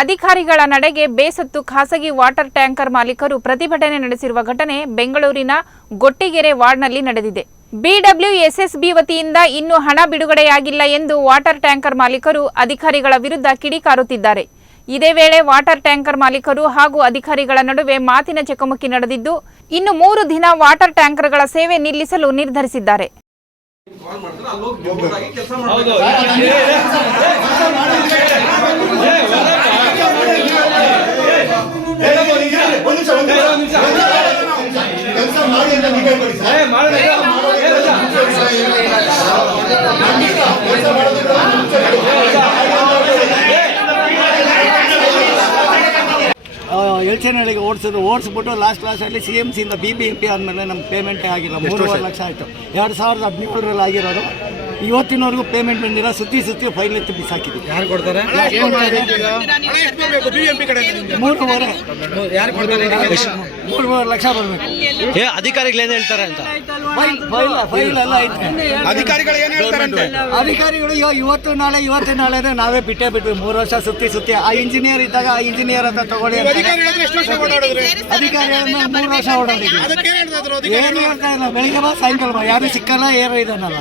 ಅಧಿಕಾರಿಗಳ ನಡೆಗೆ ಬೇಸತ್ತು ಖಾಸಗಿ ವಾಟರ್ ಟ್ಯಾಂಕರ್ ಮಾಲೀಕರು ಪ್ರತಿಭಟನೆ ನಡೆಸಿರುವ ಘಟನೆ ಬೆಂಗಳೂರಿನ ಗೊಟ್ಟಿಗೆರೆ ವಾರ್ಡ್ನಲ್ಲಿ ನಡೆದಿದೆ. ಬಿಡಬ್ಲ್ಯೂಎಸ್ಎಸ್ಬಿ ವತಿಯಿಂದ ಇನ್ನೂ ಹಣ ಬಿಡುಗಡೆಯಾಗಿಲ್ಲ ಎಂದು ವಾಟರ್ ಟ್ಯಾಂಕರ್ ಮಾಲೀಕರು ಅಧಿಕಾರಿಗಳ ವಿರುದ್ಧ ಕಿಡಿಕಾರುತ್ತಿದ್ದಾರೆ. ಇದೇ ವೇಳೆ ವಾಟರ್ ಟ್ಯಾಂಕರ್ ಮಾಲೀಕರು ಹಾಗೂ ಅಧಿಕಾರಿಗಳ ನಡುವೆ ಮಾತಿನ ಚಕಮಕಿ ನಡೆದಿದ್ದು ಇನ್ನು ಮೂರು ದಿನ ವಾಟರ್ ಟ್ಯಾಂಕರ್ಗಳ ಸೇವೆ ನಿಲ್ಲಿಸಲು ನಿರ್ಧರಿಸಿದ್ದಾರೆ. ಎಲ್ಚನಹಳ್ಳಿಗೆ ಓಡಿಸಿದ್ರು. ಓಡಿಸ್ಬಿಟ್ಟು ಲಾಸ್ಟ್ ಲಾಸ್ಟಲ್ಲಿ ಸಿ ಎಂ ಸಿಯಿಂದ ಬಿ ಬಿ ಎಂ ಪಿ ಆದಮೇಲೆ ನಮ್ಗೆ ಪೇಮೆಂಟೇ ಆಗಿಲ್ಲ. ಮೂರುವರೆ ಲಕ್ಷ ಆಯಿತು. ಎರಡು ಸಾವಿರದ ಹದಿನೇಳರಲ್ಲಿ ಆಗಿರೋದು. ಇವತ್ತಿನವರೆಗೂ ಪೇಮೆಂಟ್ ಬಂದಿಲ್ಲ. ಸುತ್ತಿ ಸುತ್ತಿ ಫೈಲ್ ಎತ್ತಿ ಬಿಸಾಕಿದ್ರು ಯಾರು ಕೊಡ್ತಾರೆ? ಮೂರುವರೆ. ಯಾರು ಕೊಡ್ತಾರೆ ಮೂರುವರೆ ಲಕ್ಷ ಬರಬೇಕು. ಏ ಅಧಿಕಾರಿಗಳು ಏನು ಹೇಳ್ತಾರೆ ಅಂತ? ಫೈಲ್ ಫೈಲ್ ಫೈಲ್ ಎಲ್ಲ ಐತೆ. ಅಧಿಕಾರಿಗಳು ಏನು ಹೇಳ್ತಾರಂತೆ? ಅಧಿಕಾರಿಗಳು ಇವಾಗ ಇವತ್ತು ನಾಳೆ ಇವತ್ತು ನಾಳೆ ಅಂದ್ರೆ ನಾವೇ ಬಿಟ್ಟೇ ಬಿಟ್ವಿ. ಮೂರು ವರ್ಷ ಸುತ್ತಿ ಸುತ್ತಿ ಆ ಇಂಜಿನಿಯರ್ ಇದ್ದಾಗ ಆ ಇಂಜಿನಿಯರ್ ಅಂತ. ತಗೊಳ್ಳಿ. ಅಧಿಕಾರಿ ಮೂರು ವರ್ಷ ಓಡಾಡಿದ್ವಿ. ಏನು ಹೇಳ್ತಾ ಇಲ್ಲ ಬೆಳಿಗ್ಗೆ ಬಾ ಸಾಯಂಕಾಲ ಬಾ. ಯಾರು ಸಿಕ್ಕಲ್ಲ ಏನೋ ಇದನ್ನಲ್ಲ